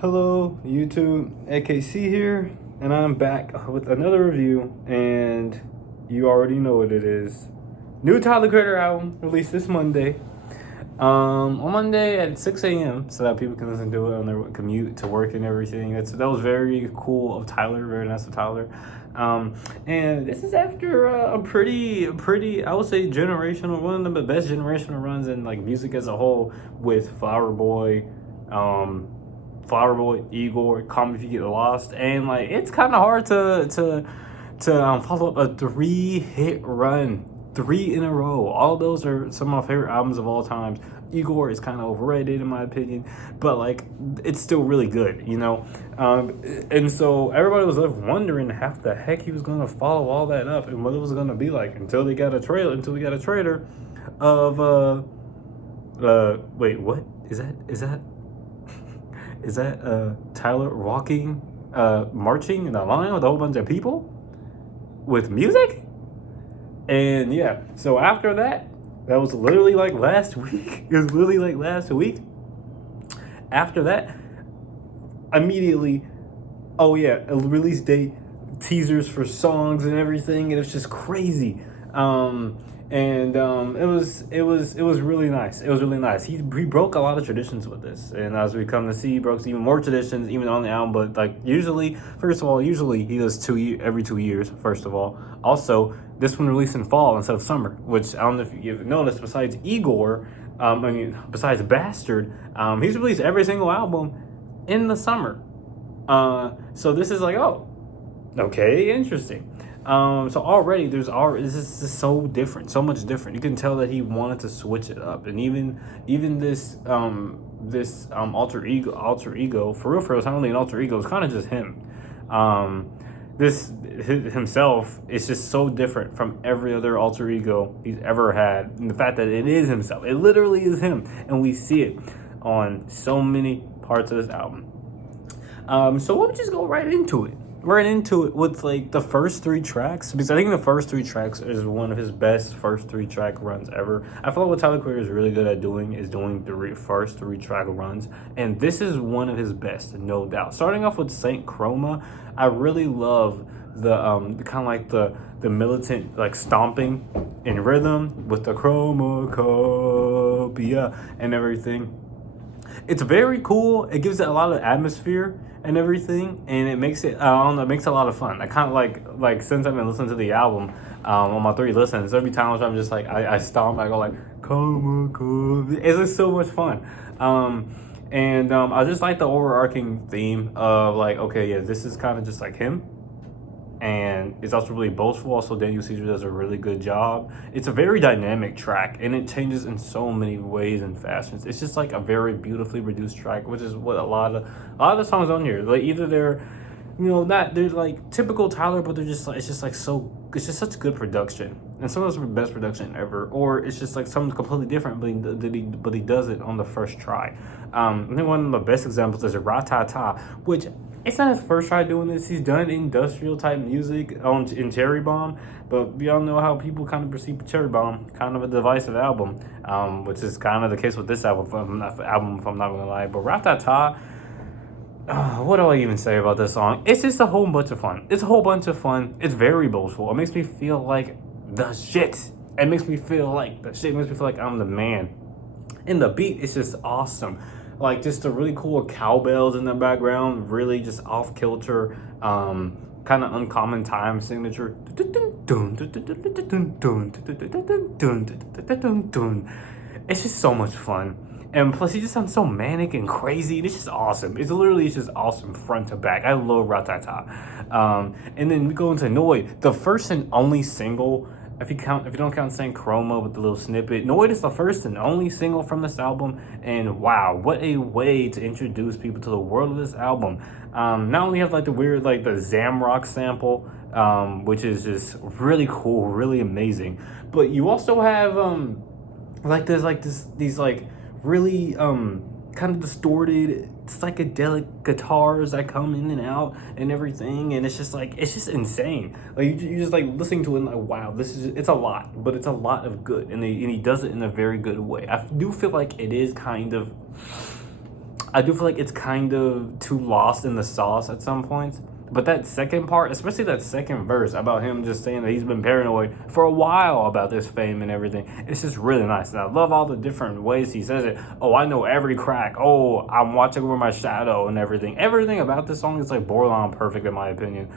Hello, YouTube. AKC here, and I'm back with another review. And you already know what it is. New Tyler Creator album released this Monday. On Monday at 6 a.m. so that people can listen to it on their commute to work and everything. That was very cool of Tyler, very nice of Tyler. And this is after a pretty, I would say, generational, one of the best generational runs in like music as a whole, with Flower Boy, Igor, Call Me If You Get Lost, and like it's kind of hard to follow up a 3-hit run, 3 in a row. All of those are some of my favorite albums of all time. Igor is kind of overrated in my opinion, but like it's still really good, you know. And so everybody was left wondering how the heck he was gonna follow all that up and what it was gonna be like until we got a trailer of wait, what is that? Is that Tyler walking, marching in a line with a whole bunch of people with music? And yeah, so after that was literally like last week. It was literally like last week. After that, immediately, oh yeah, a release date, teasers for songs and everything, and it's just crazy. It was really nice. It was really nice. He broke a lot of traditions with this, and as we come to see, he broke even more traditions even on the album. But like usually he does every 2 years. First of all, also this one released in fall instead of summer, which I don't know if you've noticed. Besides Igor, besides Bastard, he's released every single album in the summer. So this is like, oh, okay, interesting. So already this is so different, so much different. You can tell that he wanted to switch it up, and even this alter ego for real, it's not really an alter ego. It's kind of just him. Himself is just so different from every other alter ego he's ever had, and the fact that it is himself, it literally is him, and we see it on so many parts of this album. So we'll just go right into it with like the first 3 tracks, because I think the first 3 tracks is one of his best first 3 track runs ever. I feel like what Tyler Creator is really good at doing is doing the first 3 track runs, and this is one of his best, no doubt. Starting off with Chroma, I really love the kind of like the militant like stomping in rhythm with the Chromakopia and everything. It's very cool. It gives it a lot of atmosphere and everything, and it makes it, I don't know, it makes it a lot of fun. I kind of like since I've been listening to the album on my 3 listens, every time I'm just like I stomp, I go like it's just so much fun. I just like the overarching theme of like, okay, yeah, this is kind of just like him, and it's also really boastful. Also, Daniel Caesar does a really good job. It's a very dynamic track, and it changes in so many ways and fashions. It's just like a very beautifully produced track, which is what a lot of the songs on here, like either they're, you know, they're like typical Tyler, but they're just like, it's just such good production, and some of those are the best production ever, or it's just like something completely different, but he does it on the first try. I think one of the best examples is Ratata, which, it's not his first try doing this. He's done industrial type music in Cherry Bomb, but we all know how people kind of perceive Cherry Bomb, kind of a divisive album, which is kind of the case with this album, if I'm not gonna lie. But Ratata, what do I even say about this song? It's just a whole bunch of fun. It's a whole bunch of fun. It's very boastful. It makes me feel like the shit. It makes me feel like the shit. It makes me feel like I'm the man. And the beat is just awesome. Like just the really cool cowbells in the background, really just off kilter, kind of uncommon time signature. It's just so much fun, and plus he just sounds so manic and crazy. It's just awesome. It's just awesome front to back. I love Ratata. And then we go into Noid, the first and only single. If you don't count saying Chroma with the little snippet, Noid is the first and only single from this album, and wow, what a way to introduce people to the world of this album. Not only have like the weird like the Zamrock sample, which is just really cool, really amazing, but you also have these like really kind of distorted psychedelic guitars that come in and out and everything, and it's just insane. Like you just like listening to it and like, wow, it's a lot, but it's a lot of good, and he does it in a very good way. I do feel like it is kind of I do feel like it's kind of too lost in the sauce at some points. But that second part, especially that second verse about him just saying that he's been paranoid for a while about this fame and everything, it's just really nice. And I love all the different ways he says it. Oh, I know every crack. Oh, I'm watching over my shadow and everything. Everything about this song is like borderline perfect in my opinion.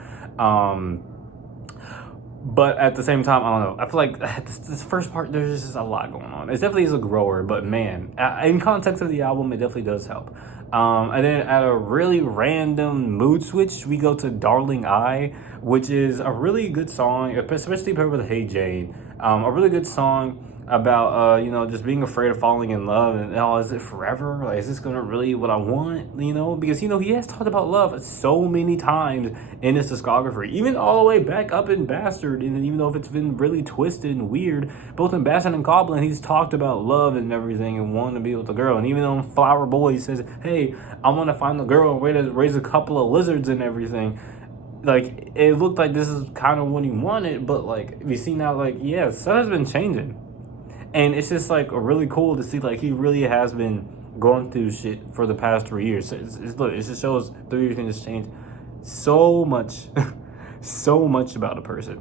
But at the same time, I don't know. I feel like this first part, there's just a lot going on. It definitely is a grower, but man, in context of the album, it definitely does help. And then at a really random mood switch, we go to Darling I, which is a really good song, especially paired with Hey Jane. A really good song about, you know, just being afraid of falling in love and, oh, is it forever? Like, is this gonna really what I want? You know, because, you know, he has talked about love so many times in his discography, even all the way back up in Bastard. And even though if it's been really twisted and weird, both in Bastard and Goblin, he's talked about love and everything and wanting to be with a girl. And even on Flower Boy, he says, hey, I want to find a girl and raise a couple of lizards and everything. Like, it looked like this is kind of what he wanted, but like, you see now, like, yeah, stuff has been changing. And it's just like really cool to see, like, he really has been going through shit for the past 3 years. Look, it just shows 3 years can just change so much, so much about a person.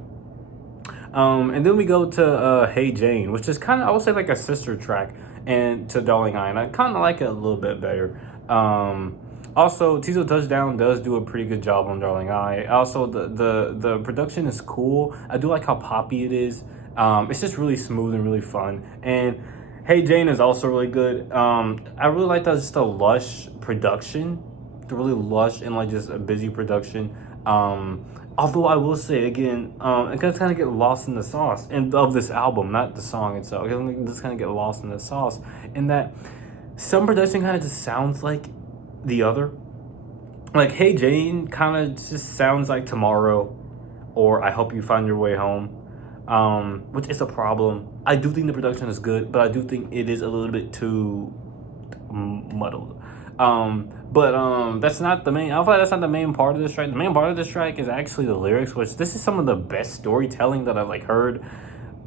And then we go to Hey Jane, which is kind of, I would say, like a sister track and to Darling I, and I kind of like it a little bit better. Also, Teezo Touchdown does do a pretty good job on Darling I. Also, the production is cool. I do like how poppy it is. It's just really smooth and really fun. And Hey Jane is also really good. I really like that, just a lush production, the really lush and like just a busy production. Although I will say again, it does kind of get lost in the sauce and of this album, not the song itself. It does kind of get lost in the sauce in that some production kind of just sounds like the other. Like Hey Jane kind of just sounds like Tomorrow or I Hope You Find Your Way Home. Which is a problem. I do think the production is good, but I do think it is a little bit too muddled. But that's not the main. I feel like that's not the main part of this track. The main part of this track is actually the lyrics, which this is some of the best storytelling that I've like heard.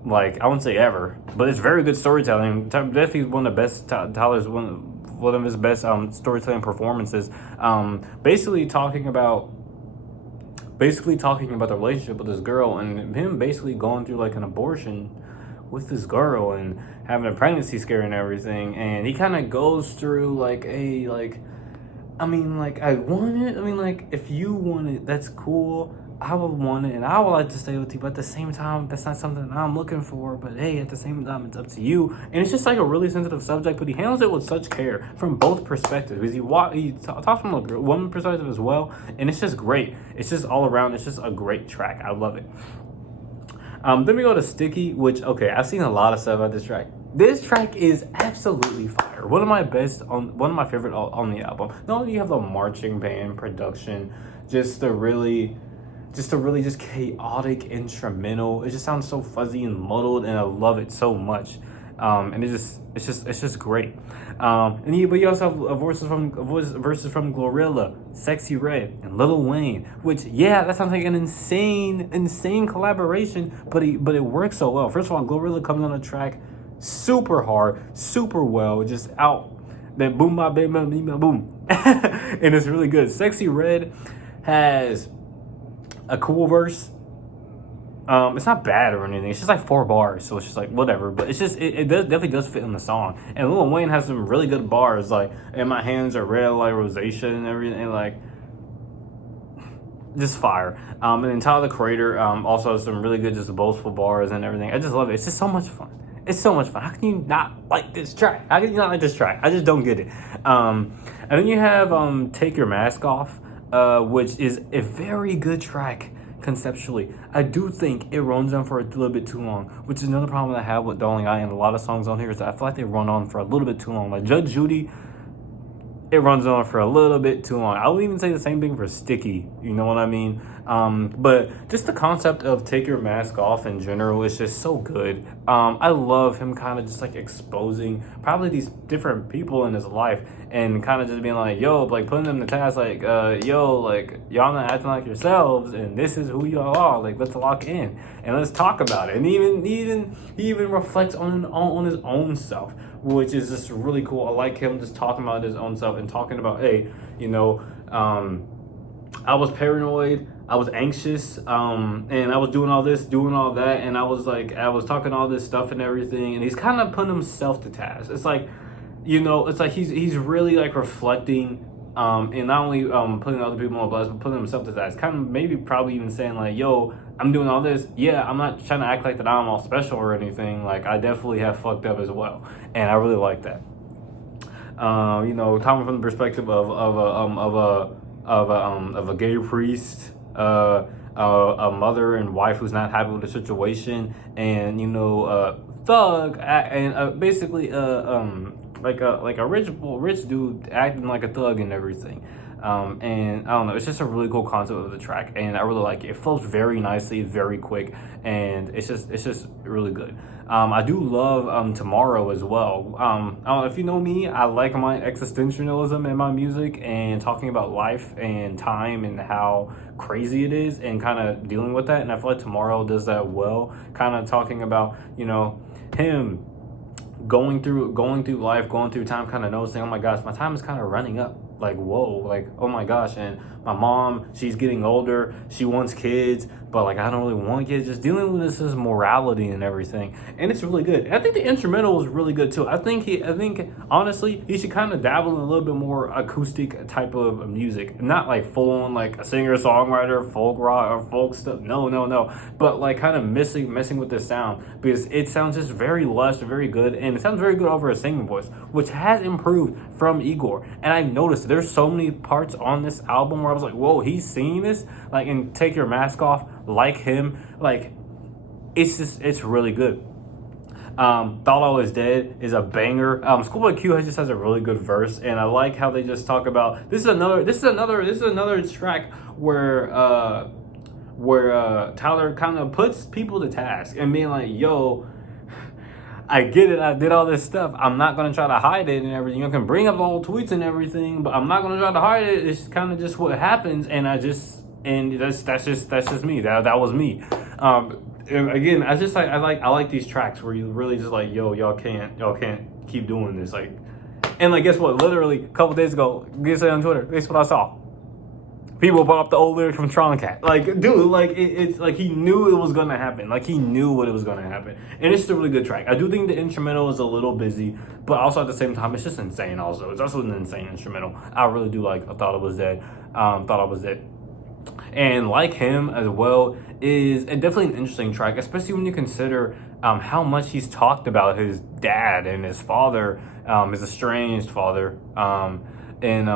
Like, I wouldn't say ever, but it's very good storytelling. Definitely one of the best. Tyler's one of his best storytelling performances. Basically talking about the relationship with this girl and him basically going through like an abortion with this girl and having a pregnancy scare and everything. And he kind of goes through like I want it. I mean, like, if you want it, that's cool. I would want it and I would like to stay with you, but at the same time, that's not something I'm looking for. But hey, at the same time, it's up to you. And it's just like a really sensitive subject, but he handles it with such care from both perspectives. Because he talks from a woman perspective as well, and it's just great. It's just all around. It's just a great track. I love it. Then we go to Sticky, which, okay, I've seen a lot of stuff about this track. This track is absolutely fire. One of my favorite on the album. Not only do you have the marching band production, just a really chaotic instrumental. It just sounds so fuzzy and muddled, and I love it so much. And it's just great. But you also have verses from Glorilla, Sexyy Red, and Lil Wayne. Which, yeah, that sounds like an insane collaboration. But it works so well. First of all, Glorilla comes on a track super hard, super well, just out that boom ba bam bam boom, and it's really good. Sexyy Red has a cool verse. It's not bad or anything. It's just like 4 bars, so it's just like whatever. But it's just it definitely does fit in the song. And Lil Wayne has some really good bars, like "And my hands are red like rosacea" and everything. And like, just fire. And then Tyler the Creator also has some really good, just boastful bars and everything. I just love it. It's just so much fun. It's so much fun. How can you not like this track? How can you not like this track? I just don't get it. And then you have "Take Your Mask Off," which is a very good track. Conceptually, I do think it runs on for a little bit too long, which is another problem that I have with Darling I and a lot of songs on here is that I feel like they run on for a little bit too long. Like Judge Judy, it runs on for a little bit too long. I would even say the same thing for Sticky, you know what I mean? But just the concept of take your mask off in general is just so good. I love him kind of just like exposing probably these different people in his life and kind of just being like, yo, like putting them to task, like, yo, like y'all not acting like yourselves, and this is who y'all are. Like, let's lock in and let's talk about it. And he even reflects on his own self, which is just really cool. I like him just talking about his own self and talking about, hey, you know, I was paranoid, I was anxious, and I was doing all this, doing all that, and I was talking all this stuff and everything, and he's kind of putting himself to task. It's like, you know, it's like he's really like reflecting, and not only putting other people on blast, but putting himself to task. Kind of maybe probably even saying like, yo, I'm doing all this. Yeah, I'm not trying to act like that I'm all special or anything. Like, I definitely have fucked up as well, and I really like that. You know, talking from the perspective of a gay priest, a mother and wife who's not happy with the situation, and you know, thug, and basically like a rich dude acting like a thug and everything. And I don't know, it's just a really cool concept of the track, and I really like it. It flows very nicely, very quick, and it's just really good. I do love Tomorrow as well. I don't know if you know me, I like my existentialism in my music and talking about life and time and how crazy it is and kind of dealing with that. And I feel like Tomorrow does that well, kind of talking about, you know, him going through life, going through time, kind of noticing, oh my gosh, my time is kind of running up. Like, whoa, like, oh my gosh. And my mom, she's getting older, she wants kids, but like, I don't really want kids. Just dealing with this morality and everything, and it's really good. I think the instrumental is really good too. I think honestly he should kind of dabble in a little bit more acoustic type of music, not like full on like a singer songwriter, folk rock or folk stuff. No, but like kind of messing with the sound, because it sounds just very lush, very good, and it sounds very good over a singing voice, which has improved from Igor. And I noticed there's so many parts on this album where I was like, whoa, he's singing this, like, and Take Your Mask Off, like him, like, it's really good. Thought I Was Dead is a banger. ScHoolboy Q just has a really good verse, and I like how they just talk about, this is another track where Tyler kind of puts people to task and being like, yo, I get it, I did all this stuff, I'm not gonna try to hide it and everything. You can bring up all tweets and everything, but I'm not gonna try to hide it. It's kind of just what happens, and that's just me. That was me. And again, I like these tracks where you really just like, yo, y'all can't keep doing this. Like, and like, guess what? Literally a couple days ago, guess what, on Twitter, guess what I saw? People brought up the old lyric from Chromakopia. Like, dude, like, it's like he knew it was going to happen. Like, he knew what it was going to happen. And it's a really good track. I do think the instrumental is a little busy, but also at the same time, it's just insane also. It's also an insane instrumental. I really do like Thought I Was Dead. Thought I Was Dead. And like him as well is definitely an interesting track, especially when you consider how much he's talked about his dad and his father, his estranged father, in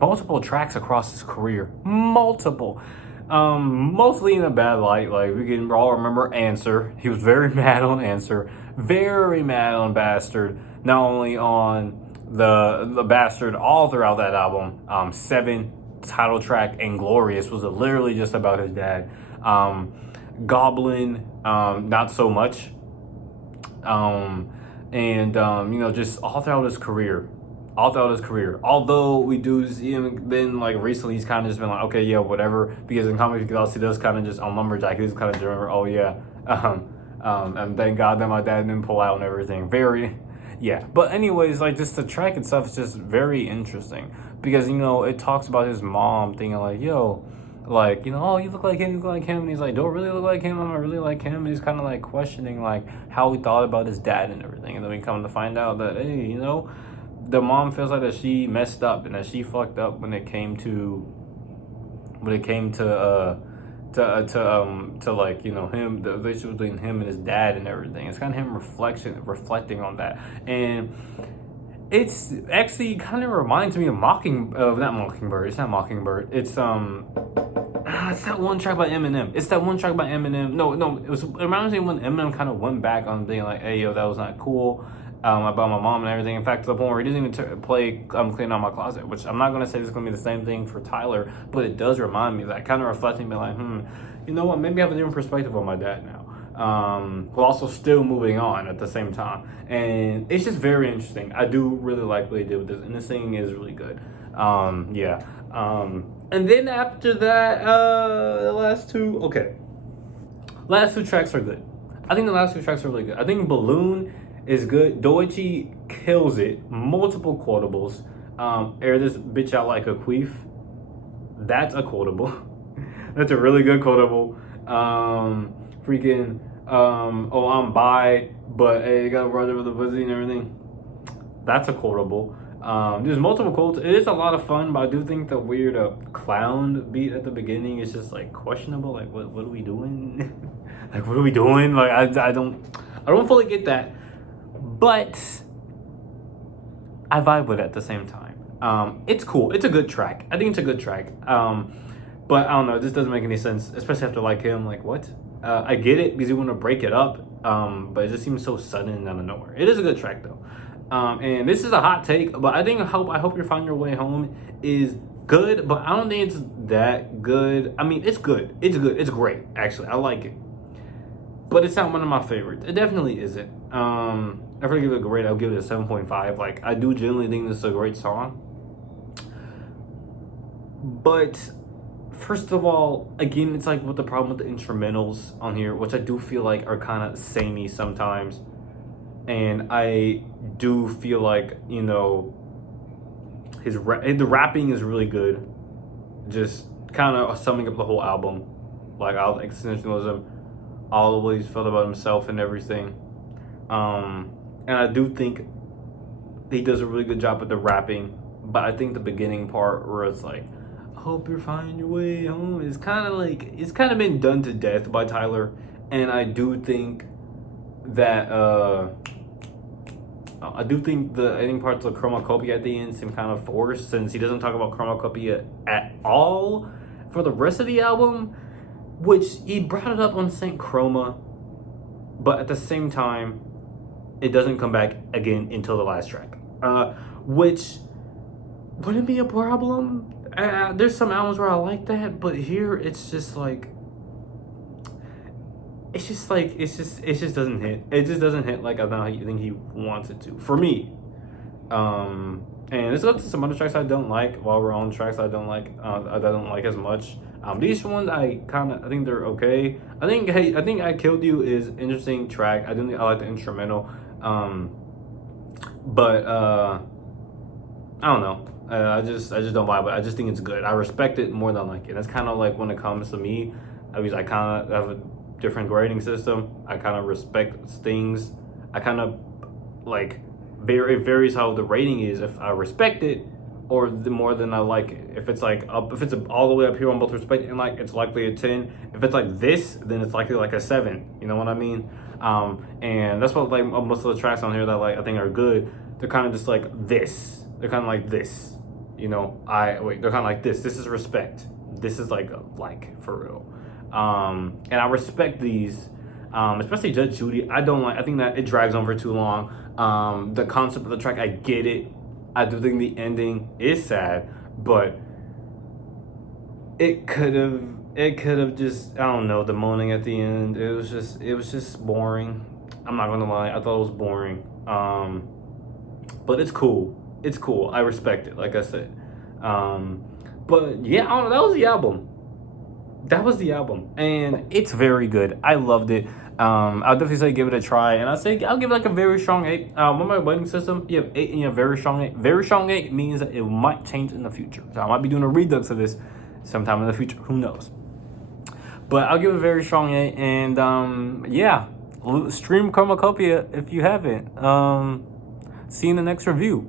multiple tracks across his career. Multiple. Mostly in a bad light. Like, we can all remember Answer. He was very mad on Answer. Very mad on Bastard. Not only on the Bastard, all throughout that album. 7 title track and Glorious was literally just about his dad. Goblin, not so much. You know, just all throughout his career. Although we do see him then, like, recently he's kind of just been like, okay, yeah, whatever, because in comics you can also see this kind of just on Lumberjack, he's kind of just remember, oh yeah, and thank God that my dad didn't pull out and everything. Very, yeah. But anyways, like, just the track itself is just very interesting, because, you know, it talks about his mom thinking like, yo, like, you know, oh, you look like him, and he's like, don't really look like him, I'm not really like him, and he's kind of like questioning like how he thought about his dad and everything, and then we come to find out that, hey, you know, the mom feels like that she messed up and that she fucked up when it came to like, you know, him, the relationship between him and his dad and everything. It's kind of him reflecting on that, and it's actually kind of reminds me of not Mockingbird. It's not Mockingbird. It's that one track by Eminem. No, it reminds me when Eminem kind of went back on being like, hey, yo, that was not cool. about my mom and everything. In fact, to the point where he didn't even play Clean Out My Closet, which I'm not going to say this is going to be the same thing for Tyler, but it does remind me of that, kind of reflecting me like, you know what, maybe I have a different perspective on my dad now. While also still moving on at the same time. And it's just very interesting. I do really like what he did with this, and this thing is really good. Yeah. And then after that, the last two tracks are good. I think the last two tracks are really good. I think Balloon is good. Doechii kills it. Multiple quotables. Air This Bitch Out Like a Queef. That's a quotable. That's a really good quotable. Oh, I'm bi, but hey, you got a brother with a pussy and everything. That's a quotable. There's multiple quotes. It is a lot of fun, but I do think the weird clown beat at the beginning is just like questionable. Like, what are we doing? Like, what are we doing? Like, I don't fully get that, but I vibe with it at the same time. It's cool. It's a good track. I think it's a good track. But I don't know. This doesn't make any sense, especially after Like Him. Like, what? I get it because you want to break it up, but it just seems so sudden and out of nowhere. It is a good track though. And this is a hot take, but I hope you find your way home is good, but I don't think it's that good. I mean, it's good. It's good. It's great, actually. I like it. But it's not one of my favorites. It definitely isn't. If I give it a grade, I'll give it a 7.5. Like, I do genuinely think this is a great song. But first of all, again, it's like with the problem with the instrumentals on here, which I do feel like are kind of samey sometimes. And I do feel like, you know, the rapping is really good. Just kind of summing up the whole album. Like, all the existentialism, all the ways he felt about himself and everything. And I do think he does a really good job with the rapping. But I think the beginning part where it's like, I hope you're finding your way home, is kind of like, it's kind of been done to death by Tyler. And I do think that the ending parts of Chromakopia at the end seem kind of forced, since he doesn't talk about Chromakopia at all for the rest of the album, which he brought it up on Saint Chroma, but at the same time it doesn't come back again until the last track, which wouldn't be a problem. There's some albums where I like that, but here it's just like, it just doesn't hit. It just doesn't hit like I think he wants it to, for me. And it's up to some other tracks I don't like. While we're on tracks I don't like as much. These ones I think they're okay. I think I Killed You is an interesting track. I like the instrumental. But I don't know. I just don't vibe it. I just think it's good. I respect it more than I like it. That's kind of like when it comes to me. I kind of have a different grading system. I kind of respect things. I kind of like it varies how the rating is. If I respect it, or the more than I like it. If it's like if it's all the way up here on both respect and like, it's likely a 10. If it's like this, then it's likely like a 7. You know what I mean? And that's what like most of the tracks on here that like I think are good. They're kind of just like this. They're kind of like this. You know, they're kind of like this. This is respect. This is like for real. And I respect these, especially Judge Judy. I think that it drags on for too long. The concept of the track, I get it. I do think the ending is sad, but it could have just, I don't know, the moaning at the end. It was just boring. I'm not gonna lie, I thought it was boring. But it's cool. It's cool. I respect it, like I said. But yeah, I don't know, that was the album, and it's very good. I loved it. I'll definitely say give it a try, and I'll give it like a very strong 8. On my rating system, you have 8 and you have very strong 8. Very strong 8 means that it might change in the future. So I might be doing a redux of this sometime in the future. Who knows? But I'll give it a very strong 8, and yeah, stream Chromakopia if you haven't. See you in the next review.